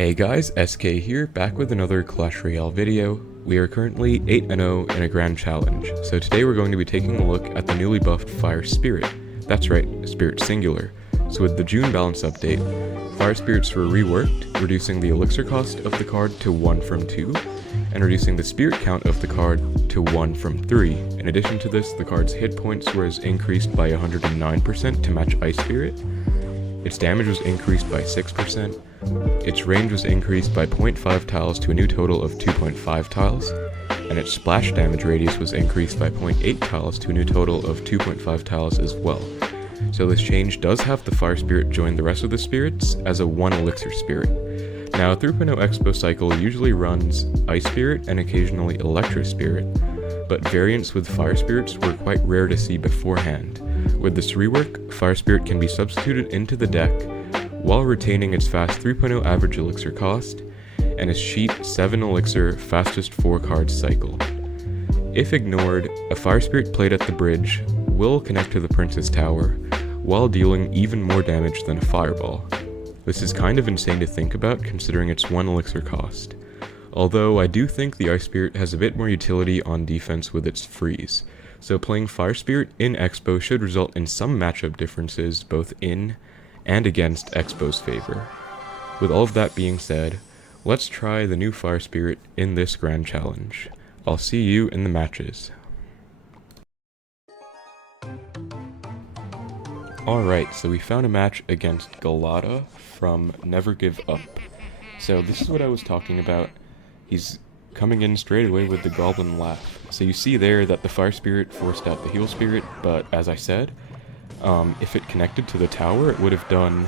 Hey guys, SK here, back with another Clash Royale video. We are currently 8-0 in a grand challenge, so today we're going to be taking a look at the newly buffed Fire Spirit. That's right, Spirit singular. So with the June balance update, Fire Spirits were reworked, reducing the Elixir cost of the card to 1 from 2, and reducing the Spirit count of the card to 1 from 3. In addition to this, the card's hit points was increased by 109% to match Ice Spirit, its damage was increased by 6%, its range was increased by 0.5 tiles to a new total of 2.5 tiles, and its splash damage radius was increased by 0.8 tiles to a new total of 2.5 tiles as well. So this change does have the Fire Spirit join the rest of the spirits as a 1 Elixir spirit. Now 3.0 Xbow Cycle usually runs Ice Spirit and occasionally Electro Spirit, but variants with Fire Spirits were quite rare to see beforehand. With this rework, Fire Spirit can be substituted into the deck while retaining its fast 3.0 average elixir cost and its cheap 7 elixir fastest 4 card cycle. If ignored, a Fire Spirit played at the bridge will connect to the Princess Tower while dealing even more damage than a Fireball. This is kind of insane to think about considering its 1 elixir cost, although I do think the Ice Spirit has a bit more utility on defense with its freeze, so playing Fire Spirit in Expo should result in some matchup differences both in and against Expow's favor. With all of that being said, let's try the new Fire Spirit in this grand challenge. I'll see you in the matches. Alright, so we found a match against Galata from Never Give Up. So this is what I was talking about. He's coming in straight away with the Goblin Laugh. So you see there that the Fire Spirit forced out the Heal Spirit, but as I said, if it connected to the tower, it would have done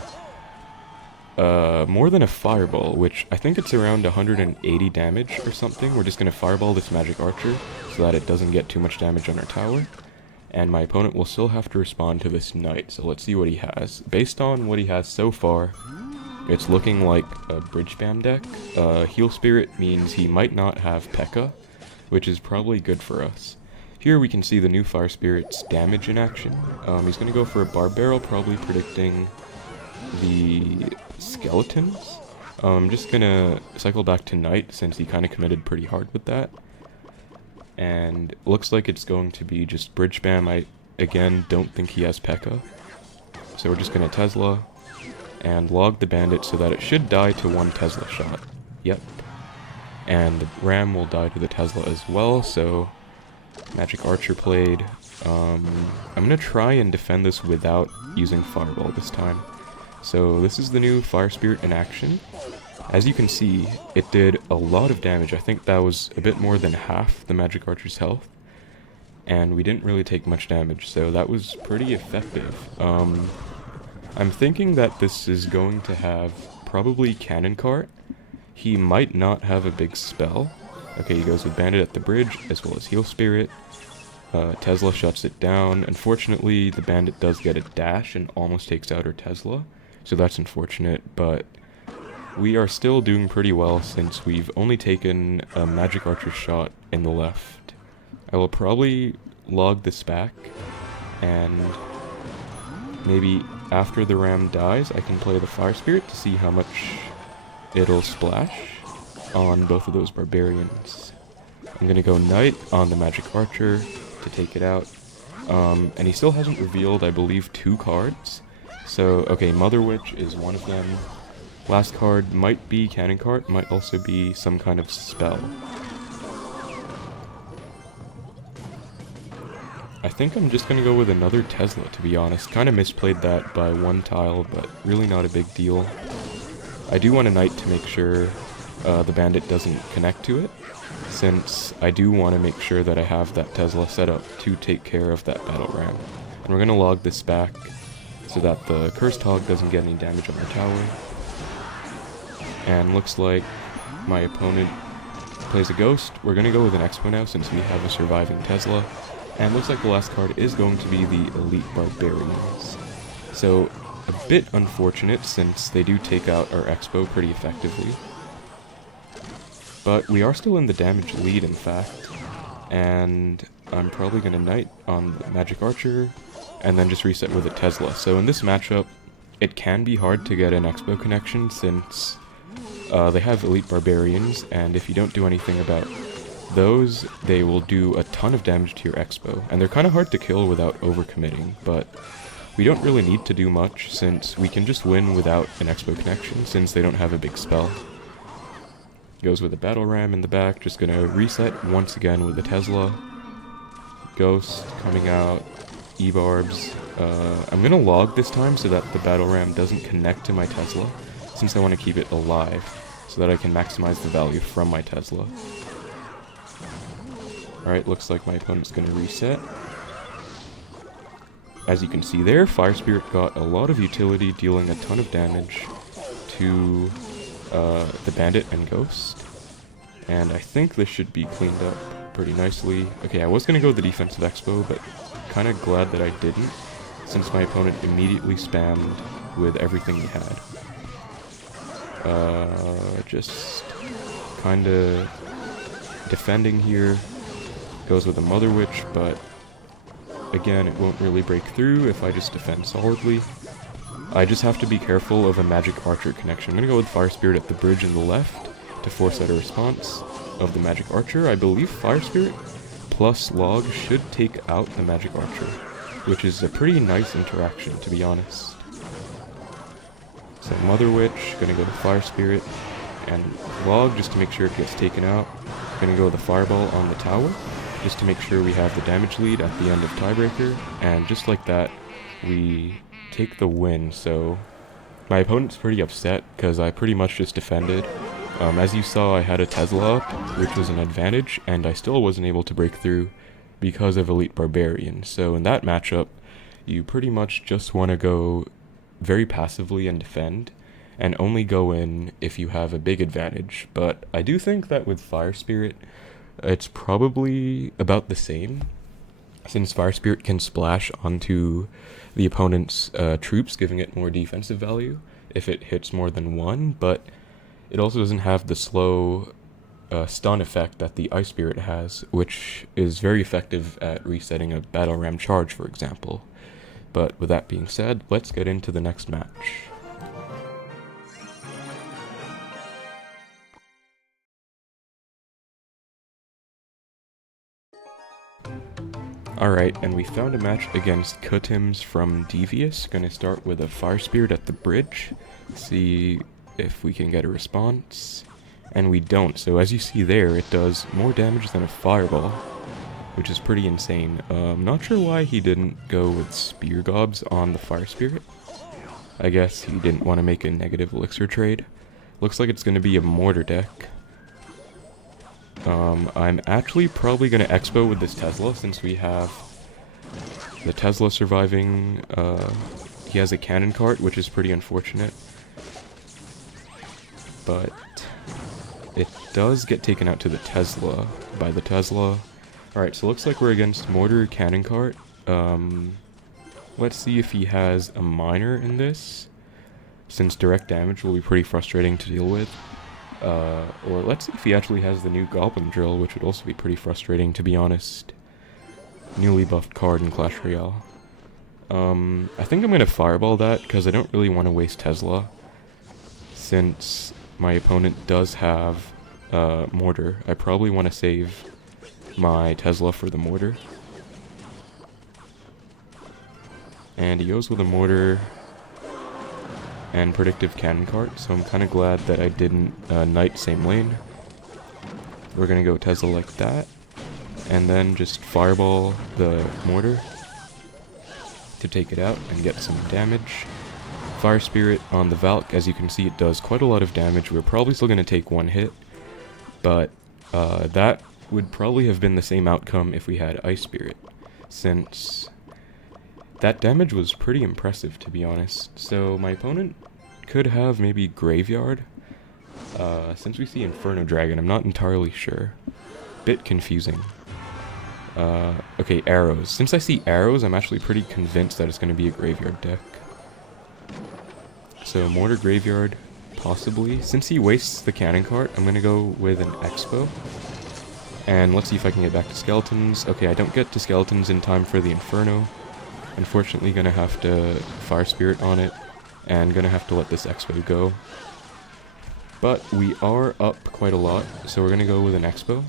more than a Fireball, which I think it's around 180 damage or something. We're just going to Fireball this Magic Archer so that it doesn't get too much damage on our tower. And my opponent will still have to respond to this Knight, so let's see what he has. Based on what he has so far, it's looking like a Bridgespam deck. Heal Spirit means he might not have P.E.K.K.A, which is probably good for us. Here we can see the new Fire Spirit's damage in action. He's going to go for a Barb Barrel, probably predicting the Skeletons. I'm just going to cycle back to Knight since he kind of committed pretty hard with that. And looks like it's going to be just Bridgespam. I, again, don't think he has P.E.K.K.A. So we're just going to Tesla and log the Bandit so that it should die to 1 Tesla shot. Yep. And the Ram will die to the Tesla as well, so Magic Archer played. I'm going to try and defend this without using Fireball this time. So this is the new Fire Spirit in action. As you can see, it did a lot of damage. I think that was a bit more than half the Magic Archer's health. And we didn't really take much damage, so that was pretty effective. I'm thinking that this is going to have probably Cannon Cart. He might not have a big spell. Okay, he goes with Bandit at the bridge, as well as Heal Spirit. Tesla shuts it down. Unfortunately, the Bandit does get a dash and almost takes out her Tesla, so that's unfortunate, but we are still doing pretty well since we've only taken a Magic Archer shot in the left. I will probably log this back, and maybe after the Ram dies, I can play the Fire Spirit to see how much it'll splash on both of those Barbarians. I'm gonna go Knight on the Magic Archer to take it out. And he still hasn't revealed, I believe, 2 cards. So, okay, Mother Witch is one of them. Last card might be Cannon Cart, might also be some kind of spell. I think I'm just gonna go with another Tesla, to be honest. Kinda misplayed that by 1 tile, but really not a big deal. I do want a Knight to make sure the Bandit doesn't connect to it, since I do want to make sure that I have that Tesla set up to take care of that Battle Ram. And we're gonna log this back so that the Cursed Hog doesn't get any damage on our tower. And looks like my opponent plays a Ghost. We're gonna go with an Expo now since we have a surviving Tesla. And looks like the last card is going to be the Elite Barbarians. So, a bit unfortunate since they do take out our Expo pretty effectively. But we are still in the damage lead, in fact. And I'm probably going to Knight on the Magic Archer and then just reset with a Tesla. So in this matchup, it can be hard to get an Expo connection since They have elite barbarians, and if you don't do anything about those, they will do a ton of damage to your Xbow. And they're kind of hard to kill without overcommitting, but we don't really need to do much since we can just win without an Xbow connection since they don't have a big spell. Goes with a battle ram in the back, just gonna reset once again with the Tesla. Ghost coming out, EBarbs. I'm gonna log this time so that the battle ram doesn't connect to my Tesla, since I want to keep it alive, so that I can maximize the value from my Tesla. Alright, looks like my opponent's gonna reset. As you can see there, Fire Spirit got a lot of utility, dealing a ton of damage to the Bandit and Ghost. And I think this should be cleaned up pretty nicely. Okay, I was gonna go with the defensive Xbow, but kinda glad that I didn't, since my opponent immediately spammed with everything he had. Just kinda defending here. Goes with a Mother Witch, but again, it won't really break through if I just defend solidly. I just have to be careful of a Magic Archer connection. I'm gonna go with Fire Spirit at the bridge in the left to force out a response of the Magic Archer. I believe Fire Spirit plus Log should take out the Magic Archer, which is a pretty nice interaction, to be honest. So Mother Witch, gonna go to Fire Spirit, and Log just to make sure it gets taken out. Gonna go with a Fireball on the tower, just to make sure we have the damage lead at the end of Tiebreaker, and just like that, we take the win. So my opponent's pretty upset, because I pretty much just defended. As you saw, I had a Tesla up, which was an advantage, and I still wasn't able to break through because of Elite Barbarian. So in that matchup, you pretty much just want to go very passively and defend, and only go in if you have a big advantage. But I do think that with Fire Spirit, it's probably about the same, since Fire Spirit can splash onto the opponent's troops, giving it more defensive value if it hits more than one, but it also doesn't have the slow stun effect that the Ice Spirit has, which is very effective at resetting a Battle Ram charge, for example. But with that being said, let's get into the next match. Alright, and we found a match against Kutims from Devious. Gonna start with a Fire Spirit at the bridge, see if we can get a response. And we don't, so as you see there, it does more damage than a Fireball, which is pretty insane. I'm not sure why he didn't go with Spear Gobs on the Fire Spirit. I guess he didn't want to make a negative Elixir trade. Looks like it's gonna be a Mortar deck. I'm actually probably going to Xbow with this Tesla, since we have the Tesla surviving. He has a cannon cart, which is pretty unfortunate. But it does get taken out to the Tesla by the Tesla. Alright, so looks like we're against Mortar cannon cart. Let's see if he has a miner in this, since direct damage will be pretty frustrating to deal with. Or let's see if he actually has the new Goblin Drill, which would also be pretty frustrating, to be honest. Newly buffed card in Clash Royale. I think I'm going to Fireball that, because I don't really want to waste Tesla, since my opponent does have Mortar. I probably want to save my Tesla for the Mortar. And he goes with a Mortar and Predictive Cannon Cart, so I'm kind of glad that I didn't Knight same lane. We're gonna go Tesla like that, and then just Fireball the Mortar to take it out and get some damage. Fire Spirit on the Valk, as you can see, it does quite a lot of damage. We're probably still gonna take one hit, but that would probably have been the same outcome if we had Ice Spirit, since that damage was pretty impressive, to be honest. So my opponent could have maybe Graveyard. Since we see Inferno Dragon, I'm not entirely sure. Bit confusing. Okay, Arrows. Since I see Arrows, I'm actually pretty convinced that it's going to be a Graveyard deck. So Mortar Graveyard, possibly. Since he wastes the Cannon Cart, I'm going to go with an Xbow. And let's see if I can get back to Skeletons. Okay, I don't get to Skeletons in time for the Inferno. Unfortunately, gonna have to Fire Spirit on it, and gonna have to let this Xbow go. But we are up quite a lot, so we're going to go with an Xbow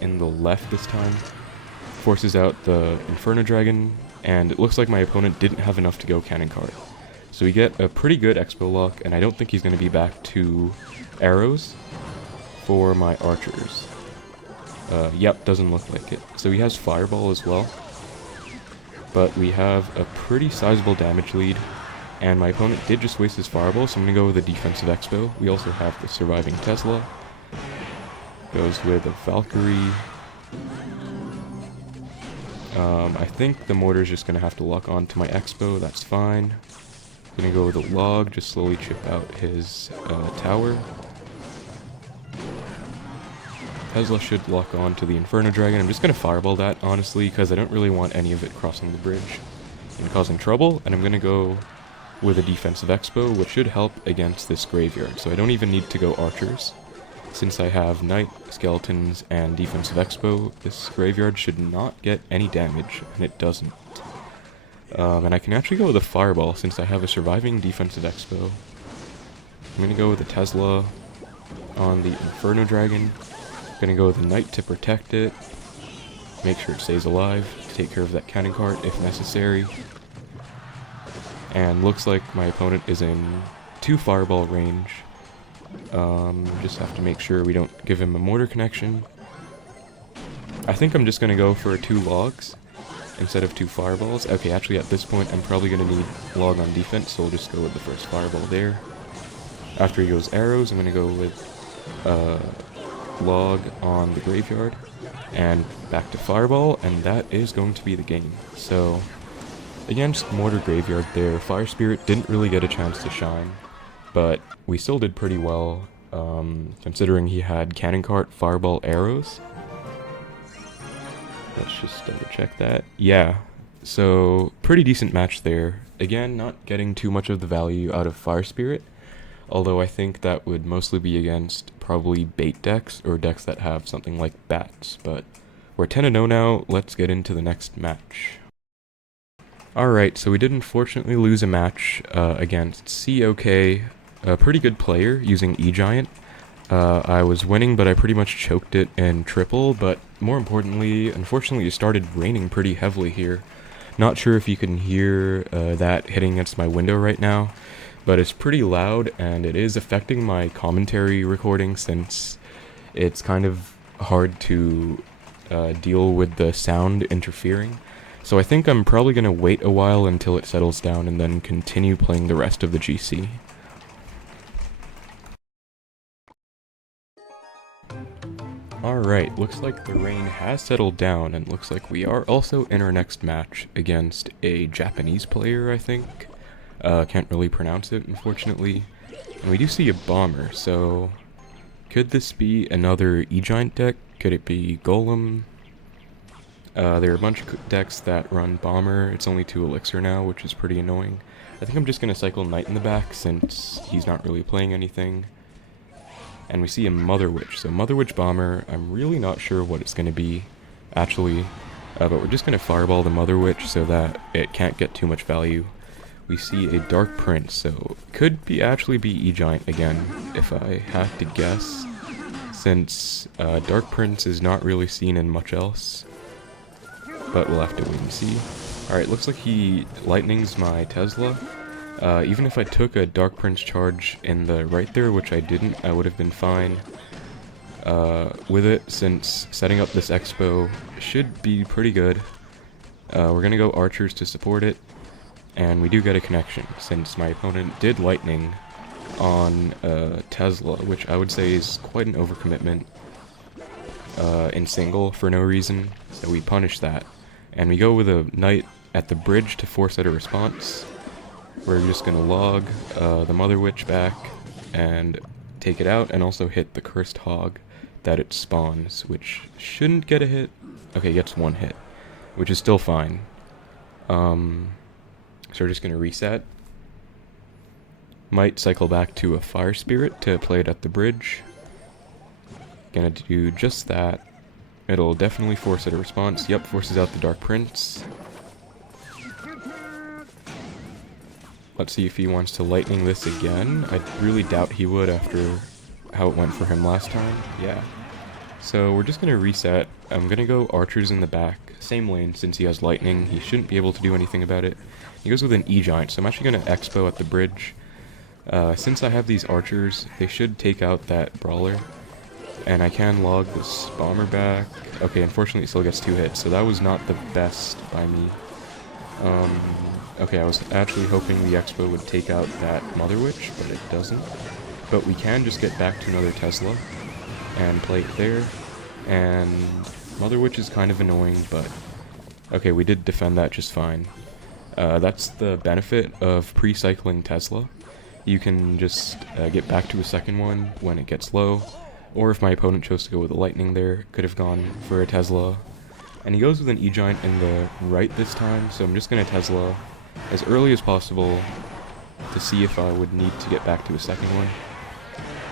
in the left this time. Forces out the Inferno Dragon, and it looks like my opponent didn't have enough to go Cannon Cart. So we get a pretty good Xbow lock, and I don't think he's going to be back to arrows for my archers. Yep, doesn't look like it. So he has Fireball as well. But we have a pretty sizable damage lead, and my opponent did just waste his Fireball, so I'm going to go with a defensive Xbow. We also have the surviving Tesla. Goes with a Valkyrie. I think the Mortar's just going to have to lock on to my Xbow, that's fine. Gonna go with a log, just slowly chip out his tower. Tesla should lock on to the Inferno Dragon. I'm just gonna Fireball that, honestly, because I don't really want any of it crossing the bridge and causing trouble, and I'm gonna go with a defensive Xbow, which should help against this graveyard, so I don't even need to go archers. Since I have Knight, Skeletons, and defensive Xbow, this graveyard should not get any damage, and it doesn't. And I can actually go with a Fireball since I have a surviving defensive Xbow. I'm gonna go with a Tesla on the Inferno Dragon. Gonna go with a Knight to protect it. Make sure it stays alive. Take care of that Cannon Cart if necessary. And looks like my opponent is in 2 Fireball range. Just have to make sure we don't give him a Mortar connection. I think I'm just gonna go for 2 logs instead of 2 fireballs. Okay, actually at this point I'm probably going to need log on defense, so we'll just go with the first fireball there. After he goes arrows, I'm going to go with log on the graveyard, and back to fireball, and that is going to be the game. So, against Mortar Graveyard there, Fire Spirit didn't really get a chance to shine, but we still did pretty well, considering he had Cannon Cart, Fireball, Arrows. Let's just double check that. Yeah, so pretty decent match there. Again, not getting too much of the value out of Fire Spirit, although I think that would mostly be against probably bait decks, or decks that have something like bats, but we're 10-0 now, let's get into the next match. Alright, so we did unfortunately lose a match against P.E.K.K.A, a pretty good player using E-Giant. I was winning, but I pretty much choked it in triple, but more importantly, unfortunately it started raining pretty heavily here. Not sure if you can hear that hitting against my window right now, but it's pretty loud, and it is affecting my commentary recording since it's kind of hard to deal with the sound interfering. So I think I'm probably going to wait a while until it settles down and then continue playing the rest of the GC. Alright, looks like the rain has settled down, and looks like we are also in our next match against a Japanese player, I think. Can't really pronounce it, unfortunately. And we do see a bomber, so could this be another E-Giant deck? Could it be Golem? There are a bunch of decks that run bomber. It's only 2 Elixir now, which is pretty annoying. I think I'm just going to cycle Knight in the back since he's not really playing anything. And we see a Mother Witch. So Mother Witch Bomber, I'm really not sure what it's going to be, actually. But we're just going to Fireball the Mother Witch so that it can't get too much value. We see a Dark Prince, so could be actually be E-Giant again, if I had to guess. Since Dark Prince is not really seen in much else. But we'll have to wait and see. Alright, looks like he lightnings my Tesla. Even if I took a Dark Prince charge in the right there, which I didn't, I would have been fine with it, since setting up this Expo should be pretty good. We're gonna go archers to support it, and we do get a connection, since my opponent did lightning on Tesla, which I would say is quite an overcommitment in single for no reason, so we punish that. And we go with a Knight at the bridge to force out a response. We're just going to log the Mother Witch back and take it out, and also hit the Cursed Hog that it spawns, which shouldn't get a hit. Okay, gets 1 hit, which is still fine. So we're just going to reset. Might cycle back to a Fire Spirit to play it at the bridge. Gonna do just that. It'll definitely force out a response. Yep, forces out the Dark Prince. Let's see if he wants to lightning this again. I really doubt he would after how it went for him last time. Yeah. So we're just going to reset. I'm going to go archers in the back. Same lane, since he has lightning. He shouldn't be able to do anything about it. He goes with an E-Giant, so I'm actually going to Xbow at the bridge. Since I have these archers, they should take out that brawler. And I can log this bomber back. Okay, unfortunately it still gets 2 hits, so that was not the best by me. Okay, I was actually hoping the Xbow would take out that Mother Witch, but it doesn't. But we can just get back to another Tesla and play it there. And Mother Witch is kind of annoying, but okay, we did defend that just fine. That's the benefit of pre-cycling Tesla. You can just get back to a second one when it gets low. Or if my opponent chose to go with a lightning there, could have gone for a Tesla. And he goes with an E-Giant in the right this time, so I'm just going to Tesla as early as possible to see if I would need to get back to a second one.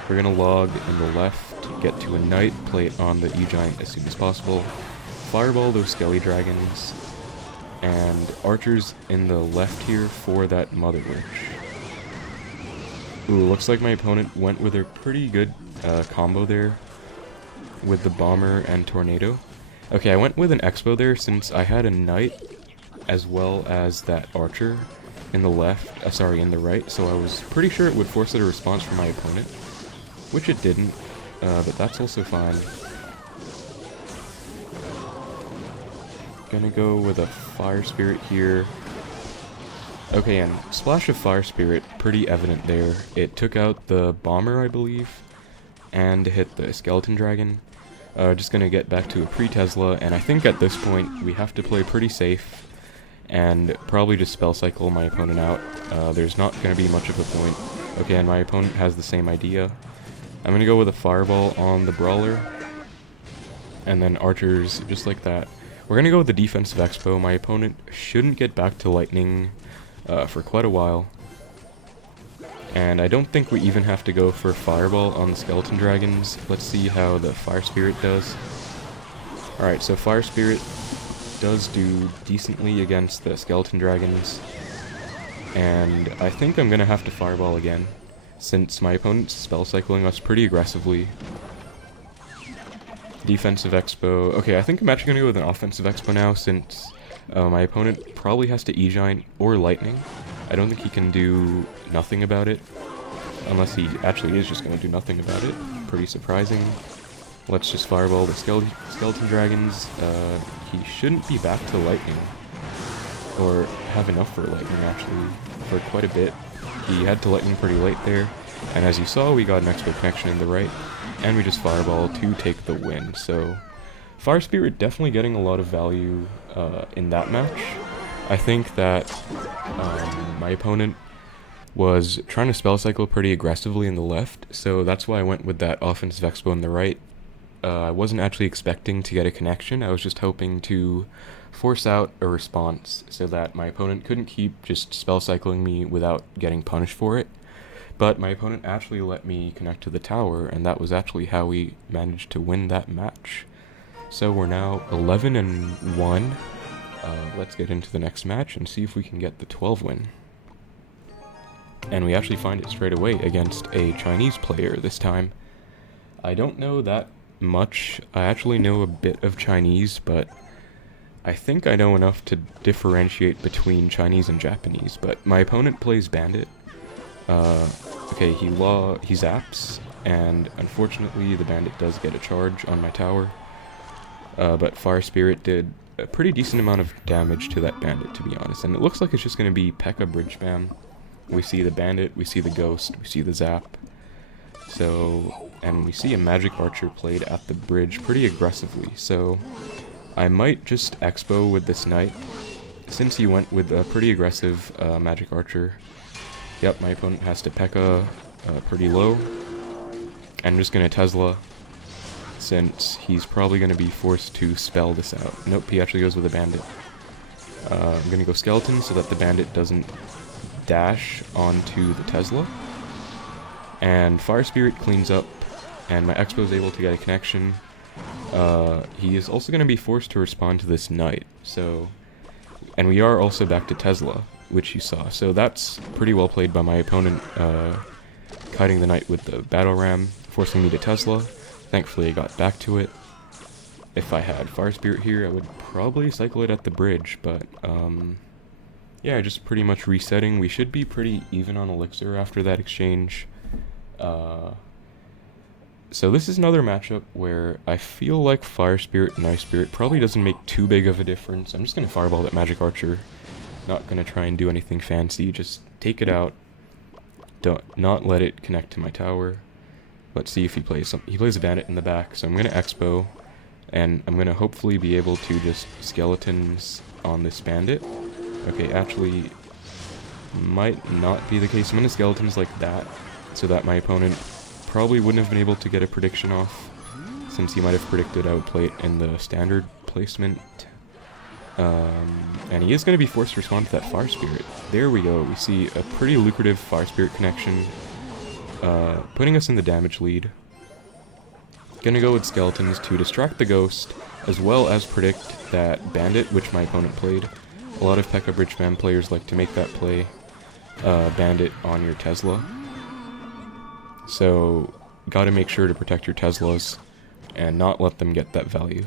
We're going to log in the left, get to a Knight, play it on the E-Giant as soon as possible, fireball those Skelly Dragons, and archers in the left here for that Mother Witch. Ooh, looks like my opponent went with a pretty good combo there with the bomber and tornado. Okay, I went with an Xbow there since I had a Knight as well as that archer in the left, in the right, so I was pretty sure it would force a response from my opponent, which it didn't, but that's also fine. Gonna go with a Fire Spirit here. Okay, and Splash of Fire Spirit, pretty evident there. It took out the bomber, I believe, and hit the Skeleton Dragon. Just gonna get back to a pre-Tesla, and I think at this point we have to play pretty safe and probably just spell cycle my opponent out. There's not gonna be much of a point. Okay, and my opponent has the same idea. I'm gonna go with a Fireball on the Brawler, and then archers just like that. We're gonna go with the defensive Expo. My opponent shouldn't get back to lightning for quite a while. And I don't think we even have to go for Fireball on the Skeleton Dragons. Let's see how the Fire Spirit does. Alright, so Fire Spirit does do decently against the Skeleton Dragons. And I think I'm gonna have to Fireball again, since my opponent's spell cycling us pretty aggressively. Defensive Expo. Okay, I think I'm actually gonna go with an offensive Expo now, since my opponent probably has to E-Giant or Lightning. I don't think he can do nothing about it, unless he actually is just going to do nothing about it. Pretty surprising. Let's just Fireball the Skeleton Dragons. He shouldn't be back to Lightning, or have enough for Lightning actually, for quite a bit. He had to Lightning pretty late there, and as you saw, we got an Expo connection in the right, and we just Fireball to take the win. So Fire Spirit definitely getting a lot of value in that match. I think that my opponent was trying to spell cycle pretty aggressively in the left, so that's why I went with that offensive Expo in the right. I wasn't actually expecting to get a connection. I was just hoping to force out a response so that my opponent couldn't keep just spell cycling me without getting punished for it. But my opponent actually let me connect to the tower, and that was actually how we managed to win that match. So we're now 11-1. Let's get into the next match and see if we can get the 12 win. And we actually find it straight away against a Chinese player this time. I don't know that much. I actually know a bit of Chinese, but I think I know enough to differentiate between Chinese and Japanese. But my opponent plays Bandit. Okay, he zaps, and unfortunately the Bandit does get a charge on my tower. But Fire Spirit did a pretty decent amount of damage to that Bandit, to be honest. And it looks like it's just going to be P.E.K.K.A Bridgespam. We see the Bandit, we see the Ghost, we see the Zap. So, and we see a Magic Archer played at the bridge pretty aggressively. So, I might just Expo with this Knight, since he went with a pretty aggressive Magic Archer. Yep, my opponent has to P.E.K.K.A pretty low. And I'm just going to Tesla, since he's probably going to be forced to spell this out. Nope, he actually goes with a Bandit. I'm going to go Skeleton so that the Bandit doesn't dash onto the Tesla. And Fire Spirit cleans up, and my Expo is able to get a connection. He is also going to be forced to respond to this Knight, so... And we are also back to Tesla. which you saw. So that's pretty well played by my opponent, kiting the knight with the battle ram, forcing me to Tesla. Thankfully I got back to it. If I had Fire Spirit here, I would probably cycle it at the bridge, but yeah, just pretty much resetting. We should be pretty even on Elixir after that exchange. So this is another matchup where I feel like Fire Spirit and Ice Spirit probably doesn't make too big of a difference. I'm just going to Fireball that Magic Archer. Not going to try and do anything fancy. Just take it out. Not let it connect to my tower. Let's see if he plays something. He plays a Bandit in the back, so I'm going to Xbow. And I'm going to hopefully be able to just Skeletons on this Bandit. Okay, actually, might not be the case. I'm going to Skeletons like that, so that my opponent probably wouldn't have been able to get a prediction off, since he might have predicted I would play it in the standard placement. And he is going to be forced to respond to that Fire Spirit. There we go. We see a pretty lucrative Fire Spirit connection, putting us in the damage lead. Gonna go with Skeletons to distract the Ghost, as well as predict that Bandit, which my opponent played. A lot of P.E.K.K.A Bridgespam players like to make that play, Bandit on your Tesla. So, gotta make sure to protect your Teslas, and not let them get that value.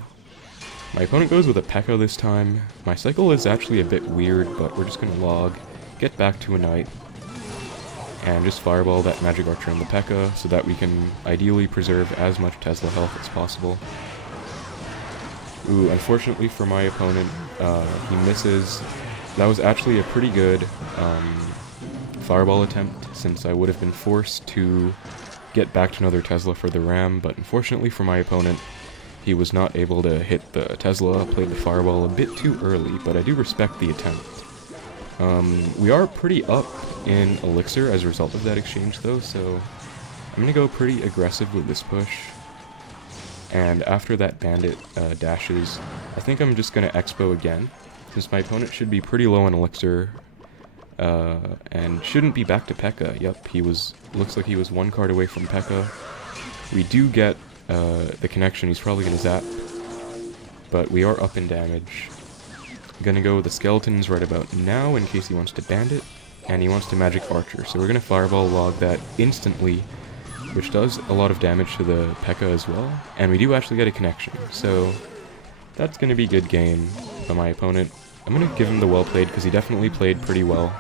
My opponent goes with a P.E.K.K.A this time. My cycle is actually a bit weird, but we're just gonna log, get back to a knight, and just Fireball that Magic Archer on the P.E.K.K.A so that we can ideally preserve as much Tesla health as possible. Ooh, unfortunately for my opponent, he misses. That was actually a pretty good Fireball attempt, since I would have been forced to get back to another Tesla for the Ram, but unfortunately for my opponent, he was not able to hit the Tesla, played the Fireball a bit too early, but I do respect the attempt. We are pretty up in Elixir as a result of that exchange though, so I'm going to go pretty aggressive with this push. And after that Bandit dashes, I think I'm just going to Xbow again, since my opponent should be pretty low on Elixir, and shouldn't be back to P.E.K.K.A. Yep, looks like he was one card away from P.E.K.K.A. We do get the connection. He's probably going to zap, but we are up in damage. I'm going to go with the Skeletons right about now in case he wants to Bandit, and he wants to Magic Archer. So we're going to Fireball log that instantly, which does a lot of damage to the P.E.K.K.A as well, and we do actually get a connection. So that's going to be a good game by my opponent. I'm going to give him the well played because he definitely played pretty well.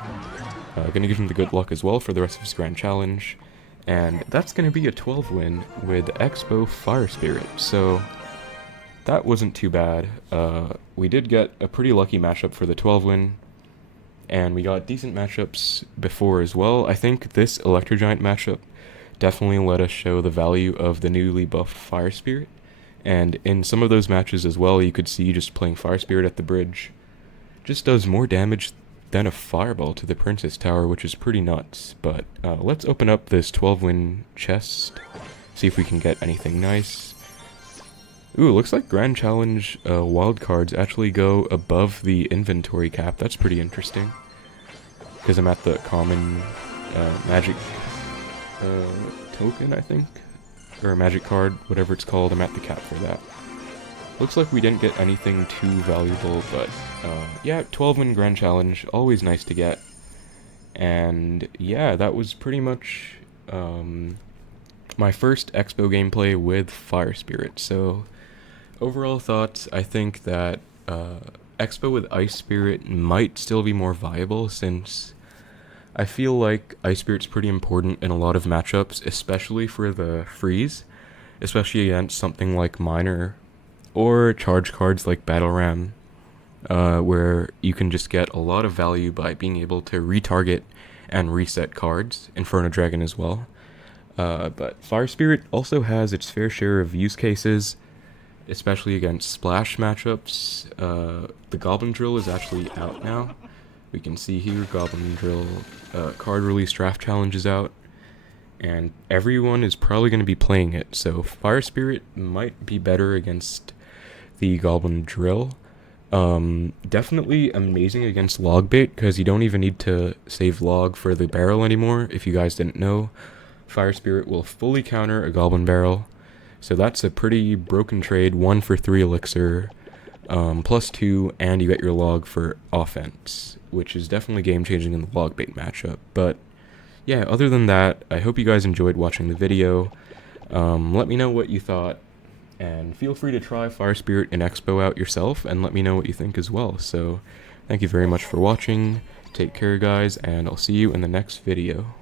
Going to give him the good luck as well for the rest of his Grand Challenge. And that's going to be a 12 win with Xbow Fire Spirit. So that wasn't too bad. We did get a pretty lucky matchup for the 12 win. And we got decent matchups before as well. I think this Electro Giant matchup definitely let us show the value of the newly buffed Fire Spirit. And in some of those matches as well, you could see just playing Fire Spirit at the bridge just does more damage than a Fireball to the Princess Tower, which is pretty nuts. But let's open up this 12-win chest, see if we can get anything nice. Ooh, looks like Grand Challenge wildcards actually go above the inventory cap. That's pretty interesting, because I'm at the common magic token, I think, or magic card, whatever it's called. I'm at the cap for that. Looks like we didn't get anything too valuable, but yeah, 12-win Grand Challenge, always nice to get. And yeah, that was pretty much my first Xbow gameplay with Fire Spirit. So overall thoughts, I think that Xbow with Ice Spirit might still be more viable, since I feel like Ice Spirit's pretty important in a lot of matchups, especially for the freeze, especially against something like Miner or charge cards like Battle Ram, where you can just get a lot of value by being able to retarget and reset cards, Inferno Dragon as well. But Fire Spirit also has its fair share of use cases, especially against splash matchups. The Goblin Drill is actually out now. We can see here, Goblin Drill card release draft challenge is out, and everyone is probably going to be playing it, so Fire Spirit might be better against the Goblin Drill. Definitely amazing against log bait, because you don't even need to save log for the barrel anymore. If you guys didn't know, Fire Spirit will fully counter a Goblin Barrel, so that's a pretty broken trade. 1 for 3 elixir, +2, and you get your log for offense, which is definitely game-changing in the log bait matchup. But yeah, other than that, I hope you guys enjoyed watching the video. Let me know what you thought, and feel free to try Fire Spirit and Xbow out yourself, and let me know what you think as well. So, thank you very much for watching, take care guys, and I'll see you in the next video.